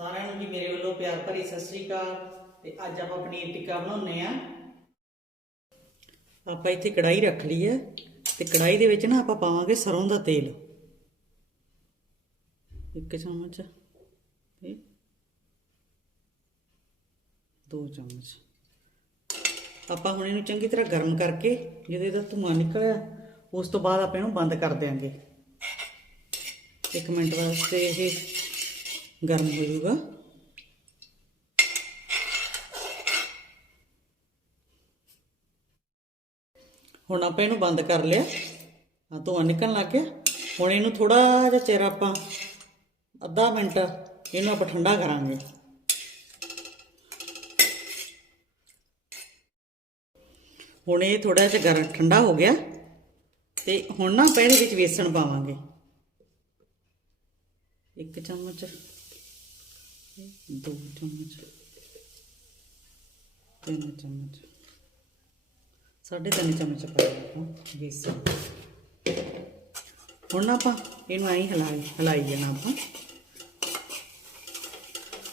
ਸਾਰਿਆਂ ਨੂੰ ਜੀ ਮੇਰੇ ਵੱਲੋਂ ਪਿਆਰ ਭਰੀ ਸਤਿ ਸ੍ਰੀ ਅਕਾਲ ਤੇ ਅੱਜ ਆਪਾਂ ਪਨੀਰ ਟਿੱਕਾ ਬਣਾਉਨੇ ਆ ਆਪਾਂ ਇੱਥੇ ਕੜਾਈ ਰੱਖ ਲਈ ਹੈ ਤੇ ਕੜਾਈ ਦੇ ਵਿੱਚ ਨਾ ਆਪਾਂ ਪਾਵਾਂਗੇ ਸਰੋਂ ਦਾ ਤੇਲ। ਇੱਕ ਚਮਚ, ਤੇ ਦੋ ਚਮਚ। ਆਪਾਂ ਹੁਣ ਇਹਨੂੰ ਚੰਗੀ ਤਰ੍ਹਾਂ ਗਰਮ ਕਰਕੇ ਜਦੋਂ ਇਹਦਾ ਧੂੰਆਂ ਨਿਕਲਿਆ, ਉਸ ਤੋਂ ਬਾਅਦ ਆਪਾਂ ਇਹਨੂੰ ਬੰਦ ਕਰ ਦਿਆਂਗੇ। ਇੱਕ ਮਿੰਟ ਵਾਸਤੇ ਇਹ ਗਰਮ ਹੋ ਜਾਊਗਾ ਹੁਣ ਆਪਾਂ ਇਹਨੂੰ ਬੰਦ ਕਰ ਲਿਆ। ਆ ਧੂੰਆਂ ਨਿਕਲਣ ਲੱਗ ਗਿਆ। ਹੁਣ ਇਹਨੂੰ ਥੋੜਾ ਜਿਹਾ ਚਿਰ ਆਪਾਂ ਅੱਧਾ ਮਿੰਟ ਇਹਨੂੰ ਆਪਾਂ ਠੰਡਾ ਕਰਾਂਗੇ। ਹੁਣ ਇਹ ਥੋੜਾ ਜਿਹਾ ਗਰਮ ਠੰਡਾ ਹੋ ਗਿਆ ਤੇ ਹੁਣ ਨਾ ਆਪਾਂ ਇਹਦੇ ਵਿੱਚ ਵੇਸਣ ਪਾਵਾਂਗੇ। ਇੱਕ ਚਮਚ। ਦੋ ਚਮਚ ਤਿੰਨ ਚਮਚ ਸਾਢੇ ਤਿੰਨ ਚਮਚ ਪਾਇਆ ਆਪਾਂ ਵੇਸਣ ਹੁਣ ਨਾ ਆਪਾਂ ਇਹਨੂੰ ਐਂ ਹਲਾਈ ਹਿਲਾਈ ਜਾਣਾ ਆਪਾਂ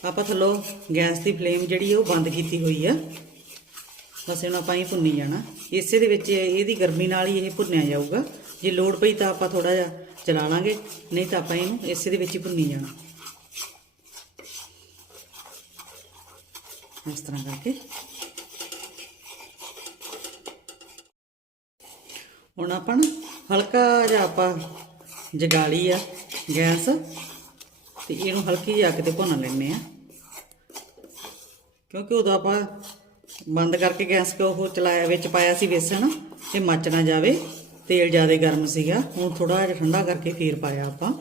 ਆਪਾਂ ਥੱਲੋਂ ਗੈਸ ਦੀ ਫਲੇਮ ਜਿਹੜੀ ਹੈ ਉਹ ਬੰਦ ਕੀਤੀ ਹੋਈ ਆ ਬਸ ਇਹਨੂੰ ਆਪਾਂ ਹੀ ਭੁੰਨੀ ਜਾਣਾ ਇਸੇ ਦੇ ਵਿੱਚ ਇਹਦੀ ਗਰਮੀ ਨਾਲ ਹੀ ਇਹ ਭੁੰਨਿਆ ਜਾਊਗਾ ਜੇ ਲੋੜ ਪਈ ਤਾਂ ਆਪਾਂ ਥੋੜਾ ਜਿਹਾ ਚਲਾ ਲਾਂਗੇ ਨਹੀਂ ਤਾਂ ਆਪਾਂ ਇਹਨੂੰ ਇਸੇ ਦੇ ਵਿੱਚ ਹੀ ਭੁੰਨੀ ਜਾਣਾ ਇਸ ਤਰ੍ਹਾਂ ਕਰਕੇ ਹੁਣ ਆਪਾਂ ਨਾ ਹਲਕਾ ਜਿਹਾ ਆਪਾਂ ਜਗਾਲੀ ਆ ਗੈਸ, ਤੇ ਇਹਨੂੰ ਹਲਕੀ ਜਿਹੀ ਅੱਗ ਤੇ ਭੁੰਨ ਲੈਣੇ ਆ ਕਿਉਂਕਿ ਉਦੋਂ ਆਪਾਂ ਬੰਦ ਕਰਕੇ ਗੈਸ ਕੋ ਉਹ ਚਲਾਇਆ, ਵਿੱਚ ਪਾਇਆ ਸੀ ਵੇਸਣ ਤੇ ਮੱਚ ਨਾ ਜਾਵੇ, ਤੇਲ ਜ਼ਿਆਦਾ ਗਰਮ ਸੀਗਾ, ਹੁਣ ਥੋੜਾ ਜਿਹਾ ਠੰਡਾ ਕਰਕੇ ਫੇਰ ਪਾਇਆ ਆਪਾਂ।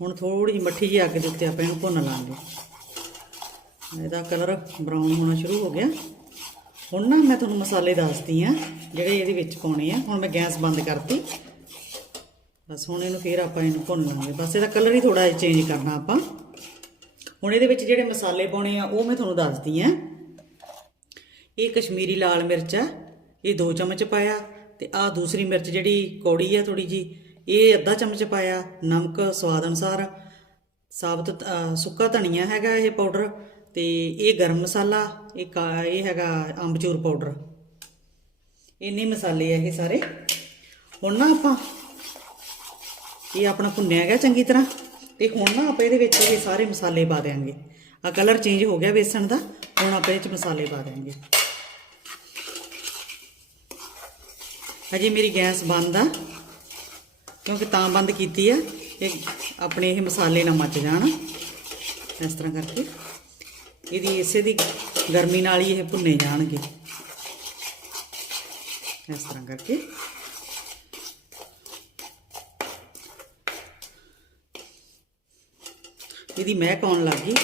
ਹੁਣ ਥੋੜੀ ਜਿਹੀ ਮੱਠੀ ਜਿਹੀ ਅੱਗ ਦੇ ਉੱਤੇ ਆਪਾਂ ਇਹਨੂੰ ਭੁੰਨ ਲਾਂਗੇ। ਇਹਦਾ ਕਲਰ ਬਰਾਊਨ ਹੋਣਾ ਸ਼ੁਰੂ ਹੋ ਗਿਆ। ਹੁਣ ਨਾ ਮੈਂ ਤੁਹਾਨੂੰ ਮਸਾਲੇ ਦੱਸਦੀ ਆ ਜਿਹੜੇ ਇਹਦੇ ਵਿੱਚ ਪਾਉਣੇ ਆ। ਹੁਣ ਮੈਂ ਗੈਸ ਬੰਦ ਕਰਤੀ। ਬਸ ਹੁਣ ਇਹਨੂੰ ਫੇਰ ਆਪਾਂ ਇਹਨੂੰ ਭੁੰਨ ਲਾਂਗੇ। ਬਸ ਇਹਦਾ ਕਲਰ ਹੀ ਥੋੜਾ ਜਿਹਾ ਚੇਂਜ ਕਰਨਾ ਆਪਾਂ। ਹੁਣ ਇਹਦੇ ਵਿੱਚ ਜਿਹੜੇ ਮਸਾਲੇ ਪਾਉਣੇ ਆ, ਉਹ ਮੈਂ ਤੁਹਾਨੂੰ ਦੱਸਦੀ ਆ ਇਹ ਕਸ਼ਮੀਰੀ ਲਾਲ ਮਿਰਚ ਆ। ਇਹ 2 ਚਮਚ ਪਾਇਆ ਤੇ ਆ ਦੂਸਰੀ ਮਿਰਚ ਜਿਹੜੀ ਕੌੜੀ ਆ ਥੋੜੀ ਜੀ ਇਹ ਅੱਧਾ ਚਮਚ ਪਾਇਆ, ਨਮਕ, ਸਵਾਦ ਅਨੁਸਾਰ। ਸਾਬਤ ਸੁੱਕਾ ਧਨੀਆ ਹੈਗਾ ਇਹ ਪਾਊਡਰ ਤੇ ਇਹ ਗਰਮ ਮਸਾਲਾ, ਇਹ ਕਾ- ਇਹ ਹੈਗਾ ਅੰਬਚੂਰ ਪਾਊਡਰ। ਇੰਨੇ ਮਸਾਲੇ ਆ ਇਹ ਸਾਰੇ। ਹੁਣ ਨਾ ਆਪਾਂ, ਇਹ ਆਪਣਾ ਭੁੰਨਿਆ ਗਿਆ ਚੰਗੀ ਤਰ੍ਹਾਂ ਤੇ ਹੁਣ ਨਾ ਆਪਾਂ ਇਹਦੇ ਵਿੱਚ ਇਹ ਸਾਰੇ ਮਸਾਲੇ ਪਾ ਦੇਾਂਗੇ ਆ ਕਲਰ ਚੇਂਜ ਹੋ ਗਿਆ ਵੇਸਣ ਦਾ, ਹੁਣ ਆਪਾਂ ਇਹ ਚ ਮਸਾਲੇ ਪਾ ਦੇਾਂਗੇ ਹਜੇ ਮੇਰੀ ਗੈਸ ਬੰਦ ਆ। ਕਿਉਂਕਿ ਤਾਂ ਬੰਦ ਕੀਤੀ ਆ ਕਿ ਆਪਣੇ ਇਹ ਮਸਾਲੇ ਨਾ ਮੱਚ ਜਾਣ, ਇਸ ਤਰ੍ਹਾਂ ਕਰਕੇ। ਇਹਦੀ ਇਸੇ ਦੀ ਗਰਮੀ ਨਾਲ ਹੀ ਇਹ ਭੁੰਨੇ ਜਾਣਗੇ। ਇਸ ਤਰ੍ਹਾਂ ਕਰਕੇ। ਇਹਦੀ ਮਹਿਕ ਆਉਣ ਲੱਗ ਗਈ।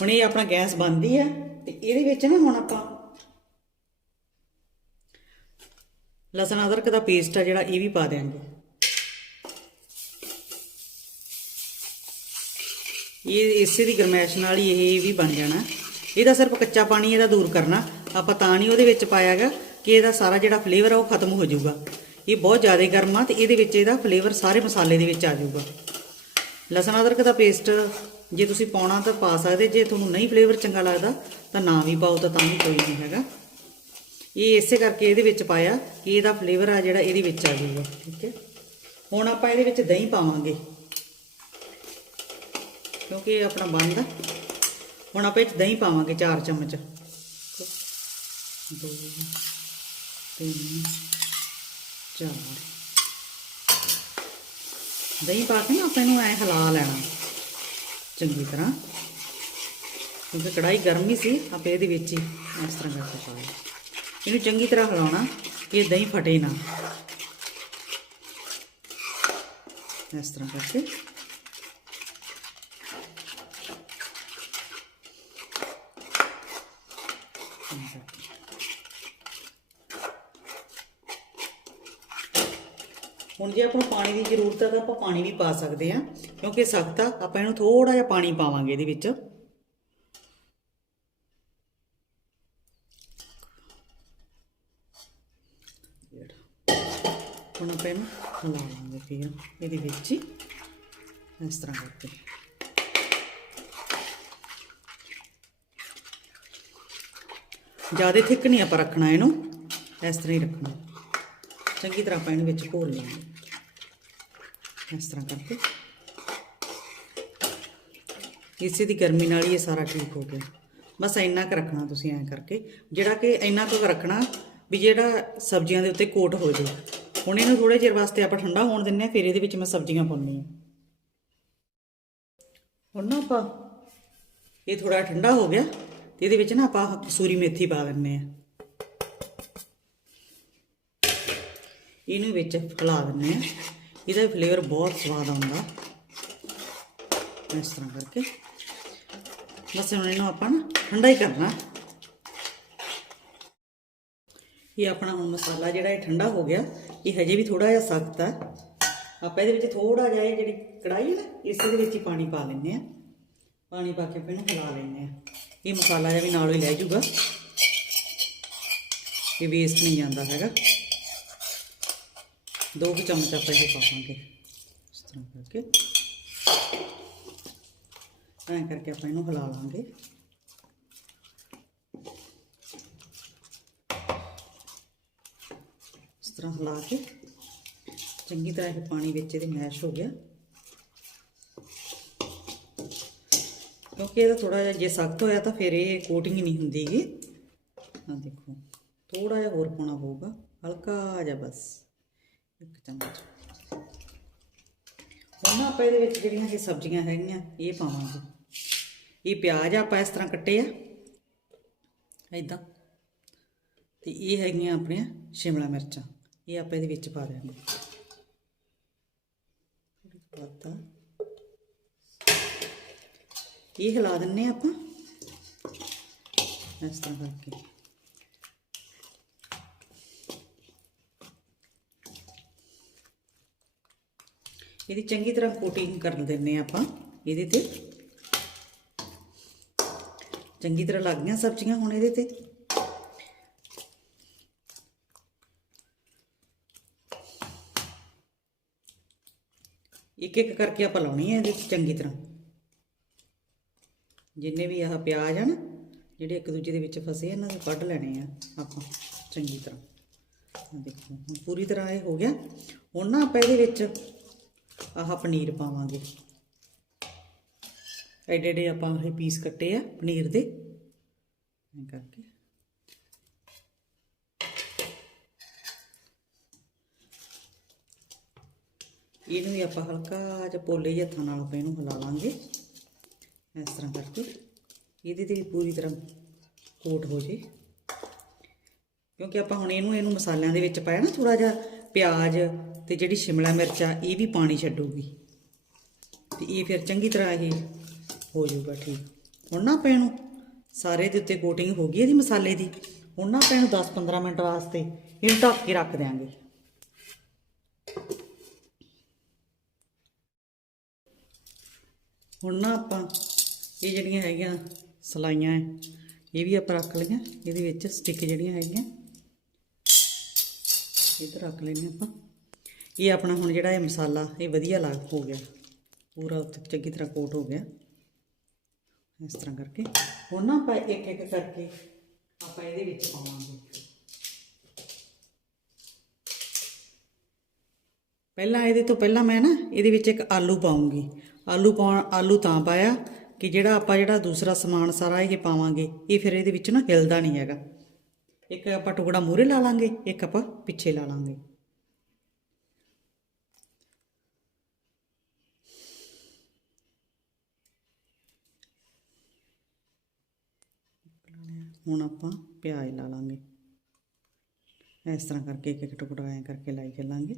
ਹੁਣ ਇਹ ਆਪਣਾ ਗੈਸ ਬੰਦੀ ਆ, ਤੇ ਇਹਦੇ ਵਿੱਚ ਨਾ ਹੁਣ ਆਪਾਂ ਲਸਣ ਅਦਰਕ ਦਾ ਪੇਸਟ ਆ ਜਿਹੜਾ, ਇਹ ਵੀ ਪਾ ਦਿਆਂਗੇ। ਇਹ ਇਸੇ ਦੀ ਗਰਮੈਸ਼ ਨਾਲ ਹੀ ਇਹ ਵੀ ਬਣ ਜਾਣਾ। ਇਹਦਾ ਸਿਰਫ ਕੱਚਾ ਪਾਣੀ ਇਹਦਾ ਦੂਰ ਕਰਨਾ। ਆਪਾਂ ਤਾਂ ਨਹੀਂ ਉਹਦੇ ਵਿੱਚ ਪਾਇਆਗਾ ਕਿ ਇਹਦਾ ਸਾਰਾ ਜਿਹੜਾ ਫਲੇਵਰ ਆ ਉਹ ਖਤਮ ਹੋ ਜਾਊਗਾ। ਇਹ ਬਹੁਤ ਜ਼ਿਆਦਾ ਗਰਮ ਆ ਤੇ ਇਹਦੇ ਵਿੱਚ ਇਹਦਾ ਫਲੇਵਰ ਸਾਰੇ ਮਸਾਲੇ ਦੇ ਵਿੱਚ ਆ ਜਾਊਗਾ। ਲਸਣ ਅਦਰਕ ਦਾ ਪੇਸਟ ਜੇ ਤੁਸੀਂ ਪਾਉਣਾ ਤਾਂ ਪਾ ਸਕਦੇ। ਜੇ ਤੁਹਾਨੂੰ ਨਹੀਂ ਫਲੇਵਰ ਚੰਗਾ ਲੱਗਦਾ ਤਾਂ ਨਾ ਵੀ ਪਾਓ ਤਾਂ ਤਾਂ ਵੀ ਕੋਈ ਨਹੀਂ ਹੈਗਾ। ਇਹ ਇਸੇ ਕਰਕੇ ਇਹਦੇ ਵਿੱਚ ਪਾਇਆ ਕਿ ਇਹਦਾ ਫਲੇਵਰ ਆ ਜਿਹੜਾ ਇਹਦੇ ਵਿੱਚ ਆ ਜਾਊਗਾ। ਠੀਕ ਹੈ। ਹੁਣ ਆਪਾਂ ਇਹਦੇ ਵਿੱਚ ਦਹੀਂ ਪਾਵਾਂਗੇ। ਕਿਉਂਕਿ ਇਹ ਆਪਣਾ ਬੰਦ ਆ। ਹੁਣ ਆਪਾਂ ਇਹ ਦਹੀਂ ਪਾਵਾਂਗੇ 4 ਚਮਚ। 2 3 4 ਦਹੀਂ ਪਾ ਕੇ ਨਾ ਆਪਾਂ ਇਹਨੂੰ ਐ ਹਿਲਾ ਲੈਣਾ। ਚੰਗੀ ਤਰ੍ਹਾਂ। ਕਿਉਂਕਿ ਕੜਾਈ ਗਰਮ ਹੀ ਸੀ, ਆਪਾਂ ਇਹਦੇ ਵਿੱਚ ਹੀ ਇਸ ਤਰ੍ਹਾਂ ਕਰਕੇ ਪਾ ਲਿਆ। ਇਹਨੂੰ ਚੰਗੀ ਤਰ੍ਹਾਂ ਹਿਲਾਉਣਾ ਕਿ ਇਹ ਦਹੀਂ ਫਟੇ ਨਾ। ਇਸ ਤਰ੍ਹਾਂ ਕਰਕੇ। ਹੁਣ ਜੇ ਆਪਾਂ ਨੂੰ ਪਾਣੀ ਦੀ ਜ਼ਰੂਰਤ ਹੈ ਤਾਂ ਆਪਾਂ ਪਾਣੀ ਵੀ ਪਾ ਸਕਦੇ ਹਾਂ ਕਿਉਂਕਿ ਸਖਤ ਆ, ਆਪਾਂ ਇਹਨੂੰ ਥੋੜਾ ਜਿਹਾ ਪਾਣੀ ਪਾਵਾਂਗੇ ਇਹਦੇ ਵਿੱਚ। ਹੁਣ ਆਪਾਂ ਇਹਨੂੰ ਹਿਲਾਵਾਂਗੇ ਫਿਰ ਇਹਦੇ ਵਿੱਚ ਹੀ। ਇਸ ਤਰ੍ਹਾਂ ਕਰਕੇ। ਜ਼ਿਆਦਾ ਥਿੱਕ ਨਹੀਂ ਆਪਾਂ ਰੱਖਣਾ ਇਹਨੂੰ, ਇਸ ਤਰ੍ਹਾਂ ਹੀ ਰੱਖਣਾ। ਚੰਗੀ ਤਰ੍ਹਾਂ ਆਪਾਂ ਵਿੱਚ ਘੋਲ ਲਾਂਗੇ ਇਸ ਤਰ੍ਹਾਂ ਕਰਕੇ। ਇਸੇ ਦੀ ਗਰਮੀ ਨਾਲ ਹੀ ਇਹ ਸਾਰਾ ਠੀਕ ਹੋ ਗਿਆ। ਬਸ ਇੰਨਾ ਕੁ ਰੱਖਣਾ ਤੁਸੀਂ ਐਂ ਕਰਕੇ। ਜਿਹੜਾ ਕਿ ਇੰਨਾ ਕੁ ਰੱਖਣਾ ਵੀ ਜਿਹੜਾ ਸਬਜ਼ੀਆਂ ਦੇ ਉੱਤੇ ਕੋਟ ਹੋ ਜਾਵੇ। ਹੁਣ ਇਹਨੂੰ ਥੋੜੇ ਚਿਰ ਵਾਸਤੇ ਆਪਾਂ ਠੰਡਾ ਹੋਣ ਦਿੰਨੇ ਆ ਫਿਰ ਇਹਦੇ ਵਿੱਚ ਮੈਂ ਸਬਜ਼ੀਆਂ ਪਾਉਣੀ ਆ ਹੁਣ ਨਾ ਆਪਾਂ ਇਹ ਥੋੜਾ ਠੰਡਾ ਹੋ ਗਿਆ ਤੇ ਇਹਦੇ ਵਿੱਚ ਨਾ ਆਪਾਂ ਕਸੂਰੀ ਮੇਥੀ ਪਾ ਦਿੰਨੇ ਆ ਇਹਨੂੰ ਵਿੱਚ ਫਲਾ ਦਿੰਨੇ ਆ ਇਹਦਾ ਫਲੇਵਰ ਬਹੁਤ ਸਵਾਦ ਆਉਂਦਾ। ਇਸ ਤਰ੍ਹਾਂ ਕਰਕੇ। ਬਸ ਹੁਣ ਇਹਨੂੰ ਆਪਾਂ ਨਾ ਠੰਡਾ ਹੀ ਕਰਨਾ। ਇਹ ਆਪਣਾ ਹੁਣ ਮਸਾਲਾ ਜਿਹੜਾ ਇਹ ਠੰਡਾ ਹੋ ਗਿਆ, ਇਹ ਹਜੇ ਵੀ ਥੋੜਾ ਜਿਹਾ ਸਖਤ ਆ। ਆਪਾਂ ਇਹਦੇ ਵਿੱਚ ਥੋੜਾ ਜਿਹਾ ਇਹ ਜਿਹੜੀ ਕੜਾਈ ਹੈ ਨਾ, ਇਸੇ ਦੇ ਵਿੱਚ ਹੀ ਪਾਣੀ ਪਾ ਲੈਂਦੇ ਆ ਪਾਣੀ ਪਾ ਕੇ ਆਪਾਂ ਇਹਨੂੰ ਹਿਲਾ ਲੈਂਦੇ ਆ ਇਹ ਮਸਾਲਾ ਜਿਹਾ ਵੀ ਨਾਲੋਂ ਹੀ ਲੈ ਜਾਊਗਾ। ਇਹ ਵੇਸਟ ਨਹੀਂ ਜਾਂਦਾ ਹੈਗਾ। ਦੋ ਕੁ ਚਮਚ ਆਪਾਂ ਇਹ ਪਾਵਾਂਗੇ। ਇਸ ਤਰ੍ਹਾਂ ਕਰਕੇ। ਐਂ ਕਰਕੇ ਆਪਾਂ ਇਹਨੂੰ ਹਿਲਾ ਲਾਂਗੇ। ਇਸ ਤਰ੍ਹਾਂ ਹਿਲਾ ਕੇ ਚੰਗੀ ਤਰ੍ਹਾਂ ਇਹ ਪਾਣੀ ਵਿੱਚ ਇਹਦੇ ਮੈਸ਼ ਹੋ ਗਿਆ। ਕਿਉਂਕਿ ਇਹਦਾ ਥੋੜਾ ਜਿਹਾ ਜੇ ਸਖਤ ਹੋਇਆ ਤਾਂ ਫਿਰ ਇਹ ਕੋਟਿੰਗ ਨਹੀਂ ਹੁੰਦੀਗੀ ਆ ਦੇਖੋ ਥੋੜਾ ਜਿਹਾ ਹੋਰ ਪਾਉਣਾ ਪਊਗਾ। ਹਲਕਾ ਜਿਹਾ ਬਸ। ਚਮਚ ਹੁਣ ਆਪਾਂ ਇਹਦੇ ਵਿੱਚ ਜਿਹੜੀਆਂ ਇਹ ਸਬਜ਼ੀਆਂ ਹੈਗੀਆਂ, ਇਹ ਪਾਵਾਂਗੇ। ਇਹ ਪਿਆਜ਼ ਆਪਾਂ ਇਸ ਤਰ੍ਹਾਂ ਕੱਟੇ ਆ। ਐਦਾਂ ਤੇ ਇਹ ਹੈਗੀਆਂ ਆਪਣੀਆਂ ਸ਼ਿਮਲਾ ਮਿਰਚਾਂ। ਇਹ ਆਪਾਂ ਇਹਦੇ ਵਿੱਚ ਪਾ ਦਿਆਂਗੇ। ਪਾਤਾ। ਇਹ ਹਿਲਾ ਦਿੰਨੇ ਆ ਆਪਾਂ। ਇਸ ਤਰ੍ਹਾਂ ਕਰਕੇ। ਇਹਦੀ ਚੰਗੀ ਤਰ੍ਹਾਂ ਕੋਟਿੰਗ ਕਰ ਦਿੰਨੇ ਆ ਆਪਾਂ, ਇਹਦੇ ਤੇ। ਚੰਗੀ ਤਰ੍ਹਾਂ ਲੱਗ ਗਈਆਂ ਸਬਜ਼ੀਆਂ ਹੁਣ ਇਹਦੇ ਤੇ। ਇੱਕ ਇੱਕ ਕਰਕੇ ਆਪਾਂ ਲਾਉਣੀ ਹੈ ਇਹਦੇ ਚੰਗੀ ਤਰ੍ਹਾਂ। ਜਿੰਨੇ ਵੀ ਆਹ ਪਿਆਜ਼ ਹਨ ਜਿਹੜੇ ਇੱਕ ਦੂਜੇ ਦੇ ਵਿੱਚ ਫਸੇ ਇਹਨਾਂ ਨੂੰ ਕੱਢ ਲੈਣੇ ਆ ਆਪਾਂ ਚੰਗੀ ਤਰ੍ਹਾਂ। ਦੇਖੋ, ਹੁਣ ਪੂਰੀ ਤਰ੍ਹਾਂ ਇਹ ਹੋ ਗਿਆ। ਹੁਣ ਨਾ ਆਪਾਂ ਇਹਦੇ ਵਿੱਚ ਆਹ ਪਨੀਰ ਪਾਵਾਂਗੇ। ਐਡੇ ਐਡੇ ਆਪਾਂ ਇਹ ਪੀਸ ਕੱਟੇ ਆ ਪਨੀਰ ਦੇ। ਐਂ ਕਰਕੇ। ਇਹਨੂੰ ਵੀ ਆਪਾਂ ਹਲਕਾ ਜਿਹਾ ਪੋਲੇ ਜਿਹੇ ਹੱਥਾਂ ਨਾਲ ਆਪਾਂ ਇਹਨੂੰ ਹਿਲਾ ਲਾਂਗੇ। ਇਸ ਤਰ੍ਹਾਂ ਕਰਕੇ। ਇਹਦੇ ਤੇ ਵੀ ਪੂਰੀ ਤਰ੍ਹਾਂ ਕੋਟ ਹੋ ਜੇ। ਕਿਉਂਕਿ ਆਪਾਂ ਹੁਣ ਇਹਨੂੰ ਇਹਨੂੰ ਮਸਾਲਿਆਂ ਦੇ ਵਿੱਚ ਪਾਇਆ ਨਾ ਥੋੜਾ ਜਿਹਾ ਪਿਆਜ਼ ਤੇ ਜਿਹੜੀ ਸ਼ਿਮਲਾ ਮਿਰਚ ਆ ਇਹ ਵੀ ਪਾਣੀ ਛੱਡੂਗੀ। ਤੇ ਇਹ ਫਿਰ ਚੰਗੀ ਤਰ੍ਹਾਂ ਇਹ ਹੋ ਜਾਊਗਾ ਠੀਕ। ਹੁਣ ਨਾ ਆਪਾਂ ਇਹਨੂੰ ਸਾਰੇ ਦੇ ਉੱਤੇ ਕੋਟਿੰਗ ਹੋ ਗਈ ਇਹਦੀ ਮਸਾਲੇ ਦੀ। ਹੁਣ ਨਾ ਆਪਾਂ ਇਹਨੂੰ 10-15 ਮਿੰਟ ਵਾਸਤੇ ਇਹਨੂੰ ਢੱਕ ਕੇ ਰੱਖ ਦਿਆਂਗੇ। ਹੁਣ ਨਾ ਆਪਾਂ ਇਹ ਜਿਹੜੀਆਂ ਹੈਗੀਆਂ ਸਲਾਈਆਂ ਹੈ, ਇਹ ਵੀ ਆਪਾਂ ਰੱਖ ਲਈਆਂ। ਇਹਦੇ ਵਿੱਚ ਸਟਿਕ ਜਿਹੜੀਆਂ ਹੈਗੀਆਂ ਇੱਧਰ ਰੱਖ ਲੈਣੇ ਆਪਾਂ। ਇਹ ਆਪਣਾ ਹੁਣ ਜਿਹੜਾ ਇਹ ਮਸਾਲਾ, ਇਹ ਵਧੀਆ ਲੱਗ ਹੋ ਗਿਆ। ਪੂਰਾ ਉੱਤੇ ਚੰਗੀ ਤਰ੍ਹਾਂ ਕੋਟ ਹੋ ਗਿਆ। ਇਸ ਤਰ੍ਹਾਂ ਕਰਕੇ। ਹੁਣ ਨਾ ਆਪਾਂ ਇੱਕ ਇੱਕ ਕਰਕੇ ਆਪਾਂ ਇਹਦੇ ਵਿੱਚ ਪਾਵਾਂਗੇ। ਪਹਿਲਾਂ ਇਹਦੇ ਤੋਂ ਪਹਿਲਾਂ ਮੈਂ ਨਾ ਇਹਦੇ ਵਿੱਚ ਇੱਕ ਆਲੂ ਪਾਉਂਗੀ। ਆਲੂ ਪਾਉਣ, ਆਲੂ ਤਾਂ ਪਾਇਆ ਕਿ ਜਿਹੜਾ ਆਪਾਂ ਜਿਹੜਾ ਦੂਸਰਾ ਸਮਾਨ ਸਾਰਾ ਇਹ ਪਾਵਾਂਗੇ, ਇਹ ਫਿਰ ਇਹਦੇ ਵਿੱਚ ਨਾ ਹਿਲਦਾ ਨਹੀਂ ਹੈਗਾ। ਇੱਕ ਆਪਾਂ ਟੁਕੜਾ ਮੂਰੇ ਲਾ ਲਾਂਗੇ, ਇੱਕ ਆਪਾਂ ਪਿੱਛੇ ਲਾ ਲਾਂਗੇ। ਹੁਣ ਆਪਾਂ ਪਿਆਜ਼ ਲਾ ਲਾਂਗੇ। ਇਸ ਤਰ੍ਹਾਂ ਕਰਕੇ ਇੱਕ ਇੱਕ ਟੁਕੜਾ ਐਂ ਕਰਕੇ ਲਾਈ ਚੱਲਾਂਗੇ।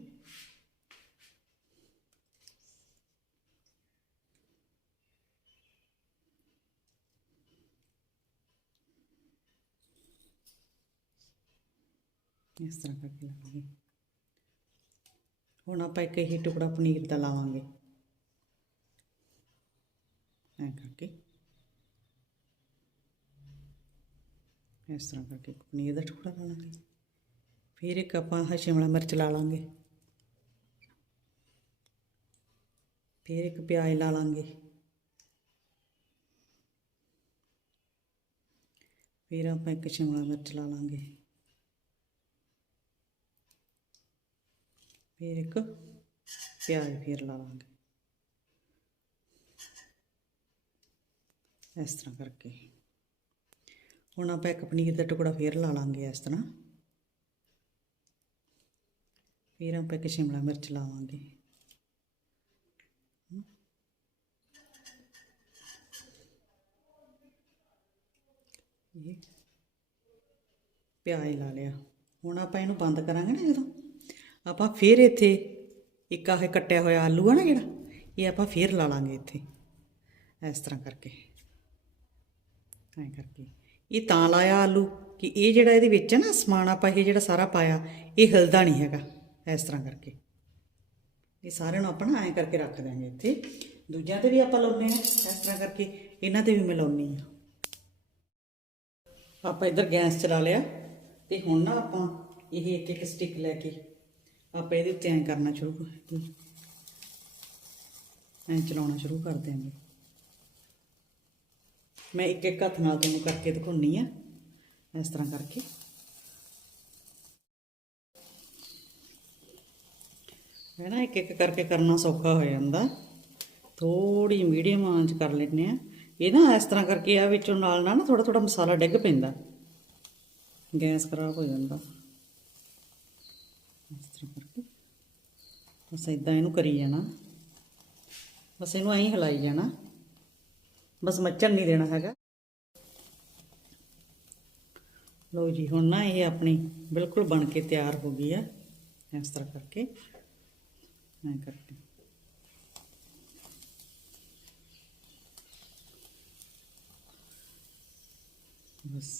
ਇਸ ਤਰ੍ਹਾਂ ਕਰਕੇ ਲਾਵਾਂਗੇ। ਹੁਣ ਆਪਾਂ ਇੱਕ ਹੀ ਟੁਕੜਾ ਪਨੀਰ ਦਾ ਲਾਵਾਂਗੇ। ਐਂ ਕਰਕੇ। ਇਸ ਤਰ੍ਹਾਂ ਕਰਕੇ ਇੱਕ ਪਨੀਰ ਦਾ ਟੁਕੜਾ ਲਾ ਲਾਂਗੇ ਫਿਰ ਇੱਕ ਆਪਾਂ ਆਹ ਸ਼ਿਮਲਾ ਮਿਰਚ ਲਾ ਲਾਂਗੇ। ਫਿਰ ਇੱਕ ਪਿਆਜ਼ ਲਾ ਲਾਂਗੇ। ਫਿਰ ਆਪਾਂ ਇੱਕ ਸ਼ਿਮਲਾ ਮਿਰਚ ਲਾ ਲਾਂਗੇ। ਫਿਰ ਇੱਕ ਪਿਆਜ਼ ਫਿਰ ਲਾ ਲਾਂਗੇ। ਇਸ ਤਰ੍ਹਾਂ ਕਰਕੇ। ਹੁਣ ਆਪਾਂ ਇੱਕ ਪਨੀਰ ਦਾ ਟੁਕੜਾ ਫੇਰ ਲਾ ਲਾਂਗੇ ਇਸ ਤਰ੍ਹਾਂ। ਫਿਰ ਆਪਾਂ ਇੱਕ ਸ਼ਿਮਲਾ ਮਿਰਚ ਲਾਵਾਂਗੇ। ਇਹ ਪਿਆਜ਼ ਲਾ ਲਿਆ। ਹੁਣ ਆਪਾਂ ਇਹਨੂੰ ਬੰਦ ਕਰਾਂਗੇ ਨਾ ਜਦੋਂ। ਆਪਾਂ ਫੇਰ ਇੱਥੇ ਇੱਕ ਆਹ ਕੱਟਿਆ ਹੋਇਆ ਆਲੂ ਆ ਨਾ ਜਿਹੜਾ, ਇਹ ਆਪਾਂ ਫੇਰ ਲਾ ਲਾਂਗੇ ਇੱਥੇ। ਇਸ ਤਰ੍ਹਾਂ ਕਰਕੇ। ਐਂ ਕਰਕੇ। ਇਹ ਤਾਂ ਲਾਇਆ ਆਲੂ ਕਿ ਇਹ ਜਿਹੜਾ ਇਹਦੇ ਵਿੱਚ ਹੈ ਨਾ ਸਮਾਨ ਆਪਾਂ ਇਹ ਜਿਹੜਾ ਸਾਰਾ ਪਾਇਆ, ਇਹ ਹਿਲਦਾ ਨਹੀਂ ਹੈਗਾ ਇਸ ਤਰ੍ਹਾਂ ਕਰਕੇ। ਇਹ ਸਾਰਿਆਂ ਨੂੰ ਆਪਾਂ ਨਾ ਐਂ ਕਰਕੇ ਰੱਖ ਦਿਆਂਗੇ ਇੱਥੇ। ਦੂਜਿਆਂ ਤੇ ਵੀ ਆਪਾਂ ਲਾਉਨੇ ਆ ਇਸ ਤਰ੍ਹਾਂ ਕਰਕੇ ਇਹਨਾਂ ਤੇ ਵੀ ਮੈਂ ਲਾਉਣੀ ਆ ਆਪਾਂ ਇੱਧਰ ਗੈਸ ਚਲਾ ਲਿਆ ਤੇ ਹੁਣ ਨਾ ਆਪਾਂ ਇਹ ਇੱਕ ਇੱਕ ਸਟਿਕ ਲੈ ਕੇ ਆਪਾਂ ਇਹਦੇ ਉੱਤੇ ਐਂ ਕਰਨਾ ਸ਼ੁਰੂ ਕਰ ਐਂ ਚਲਾਉਣਾ ਸ਼ੁਰੂ ਕਰ ਦਿਆਂਗੇ। ਮੈਂ ਇੱਕ ਇੱਕ ਹੱਥ ਨਾਲ ਤੁਹਾਨੂੰ ਕਰਕੇ ਦਿਖਾਉਣੀ ਆ, ਇਸ ਤਰ੍ਹਾਂ ਕਰਕੇ। ਹੈ ਨਾ ਇੱਕ ਇੱਕ ਕਰਕੇ ਕਰਨਾ ਸੌਖਾ ਹੋ ਜਾਂਦਾ। ਥੋੜੀ ਮੀਡੀਅਮ ਆਂਚ ਕਰ ਲੈਂਦੇ ਆ। ਇਹ ਨਾ ਇਸ ਤਰ੍ਹਾਂ ਕਰਕੇ ਆ, ਵਿੱਚੋਂ ਨਾਲ ਨਾਲ ਨਾ ਥੋੜਾ ਥੋੜਾ ਮਸਾਲਾ ਡਿੱਗ ਪੈਂਦਾ। ਗੈਸ ਖਰਾਬ ਹੋ ਜਾਂਦਾ। ਇਸ ਤਰ੍ਹਾਂ ਕਰਕੇ। ਬਸ ਇਦਾਂ ਇਹਨੂੰ ਕਰੀ ਜਾਣਾ। ਬਸ ਇਹਨੂੰ ਐਂ ਹੀ ਹਿਲਾਈ ਜਾਣਾ। ਬਸ ਮੱਚਣ ਨਹੀਂ ਦੇਣਾ ਹੈਗਾ। ਲਓ ਜੀ, ਹੁਣ ਨਾ ਇਹ ਆਪਣੀ ਬਿਲਕੁਲ ਬਣ ਕੇ ਤਿਆਰ ਹੋ ਗਈ ਆ, ਇਸ ਤਰ੍ਹਾਂ ਕਰਕੇ। ਐਂ ਕਰਕੇ। ਬਸ,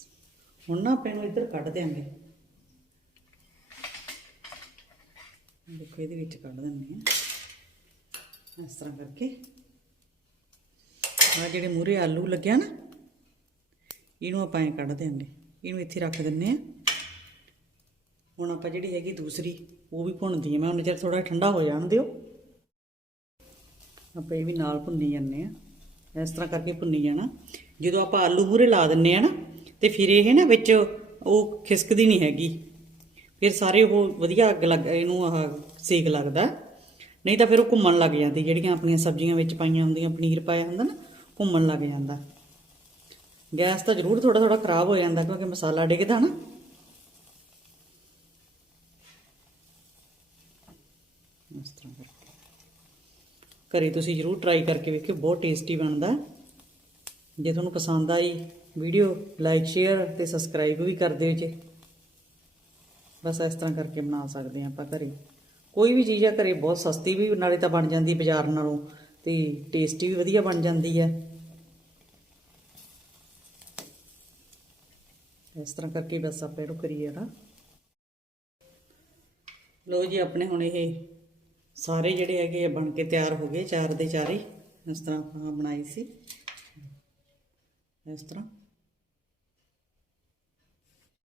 ਹੁਣ ਨਾ ਆਪਾਂ ਇਹਨੂੰ ਇੱਧਰ ਕੱਢ ਦਿਆਂਗੇ। ਦੇਖੋ, ਇਹਦੇ ਵਿੱਚ ਕੱਢ ਦਿੰਦੇ ਆ। ਇਸ ਤਰ੍ਹਾਂ ਕਰਕੇ। ਆ ਜਿਹੜੇ ਮੂਰੇ ਆਲੂ ਲੱਗਿਆ ਨਾ, ਇਹਨੂੰ ਆਪਾਂ ਐਂ ਕੱਢ ਦਿਆਂਗੇ। ਇਹਨੂੰ ਇੱਥੇ ਰੱਖ ਦਿੰਨੇ ਆ ਹੁਣ ਆਪਾਂ ਜਿਹੜੀ ਹੈਗੀ ਦੂਸਰੀ, ਉਹ ਵੀ ਭੁੰਨਦੀ ਆ ਮੈਂ ਉਹਨੇ ਚਿਰ ਥੋੜਾ ਠੰਡਾ ਹੋ ਜਾਣ ਦਿਓ। ਆਪਾਂ ਇਹ ਵੀ ਨਾਲ ਭੁੰਨੀ ਜਾਂਦੇ ਆ ਇਸ ਤਰ੍ਹਾਂ ਕਰਕੇ ਭੁੰਨੀ ਜਾਣਾ। ਜਦੋਂ ਆਪਾਂ ਆਲੂ ਮੂਰੇ ਲਾ ਦਿੰਨੇ ਆ ਨਾ, ਤੇ ਫਿਰ ਇਹ ਨਾ ਵਿੱਚ ਉਹ ਖਿਸਕਦੀ ਨਹੀਂ ਹੈਗੀ। ਫਿਰ ਸਾਰੇ ਉਹ ਵਧੀਆ ਅੱਗ ਲੱਗ, ਇਹਨੂੰ ਆਹ ਸੇਕ ਲੱਗਦਾ। ਨਹੀਂ ਤਾਂ ਫਿਰ ਉਹ ਘੁੰਮਣ ਲੱਗ ਜਾਂਦੀ। ਜਿਹੜੀਆਂ ਆਪਣੀਆਂ ਸਬਜ਼ੀਆਂ ਵਿੱਚ ਪਾਈਆਂ ਹੁੰਦੀਆਂ, ਪਨੀਰ ਪਾਇਆ ਹੁੰਦਾ ਨਾ ਘੁੰਮਣ ਲੱਗ ਜਾਂਦਾ। ਗੈਸ ਤਾਂ ਜ਼ਰੂਰ ਥੋੜਾ ਥੋੜਾ ਖਰਾਬ ਹੋ ਜਾਂਦਾ ਕਿਉਂਕਿ ਮਸਾਲਾ ਡਿੱਗਦਾ ਨਾ। ਇਸ ਤਰ੍ਹਾਂ ਕਰਕੇ। ਘਰੇ ਤੁਸੀਂ ਜ਼ਰੂਰ ਟਰਾਈ ਕਰਕੇ ਵੇਖਿਓ, ਬਹੁਤ ਟੇਸਟੀ ਬਣਦਾ। ਜੇ ਤੁਹਾਨੂੰ ਪਸੰਦ ਆਈ ਵੀਡੀਓ ਲਾਈਕ ਸ਼ੇਅਰ ਤੇ ਸਬਸਕ੍ਰਾਈਬ ਵੀ ਕਰ ਦਿਓ ਜੇ। ਬਸ ਇਸ ਤਰ੍ਹਾਂ ਕਰਕੇ ਬਣਾ ਸਕਦੇ ਹਾਂ ਆਪਾਂ ਘਰੇ। ਕੋਈ ਵੀ ਚੀਜ਼ ਆ ਘਰੇ ਬਹੁਤ ਸਸਤੀ ਵੀ ਨਾਲੇ ਤਾਂ ਬਣ ਜਾਂਦੀ ਬਾਜ਼ਾਰ ਨਾਲੋਂ। ਤੇ ਟੇਸਟੀ ਵੀ ਵਧੀਆ ਬਣ ਜਾਂਦੀ ਹੈ। ਇਸ ਤਰ੍ਹਾਂ ਕਰਕੇ ਬਸ ਆਪਾਂ ਇਹਨੂੰ ਕਰੀਏ ਨਾ ਲੋ ਜੀ, ਆਪਣੇ ਹੁਣ ਇਹ ਸਾਰੇ ਜਿਹੜੇ ਹੈਗੇ ਆ ਬਣ ਕੇ ਤਿਆਰ ਹੋ ਗਏ, ਚਾਰ ਦੇ ਚਾਰੇ। ਇਸ ਤਰ੍ਹਾਂ ਆਪਾਂ ਬਣਾਈ ਸੀ। ਇਸ ਤਰ੍ਹਾਂ।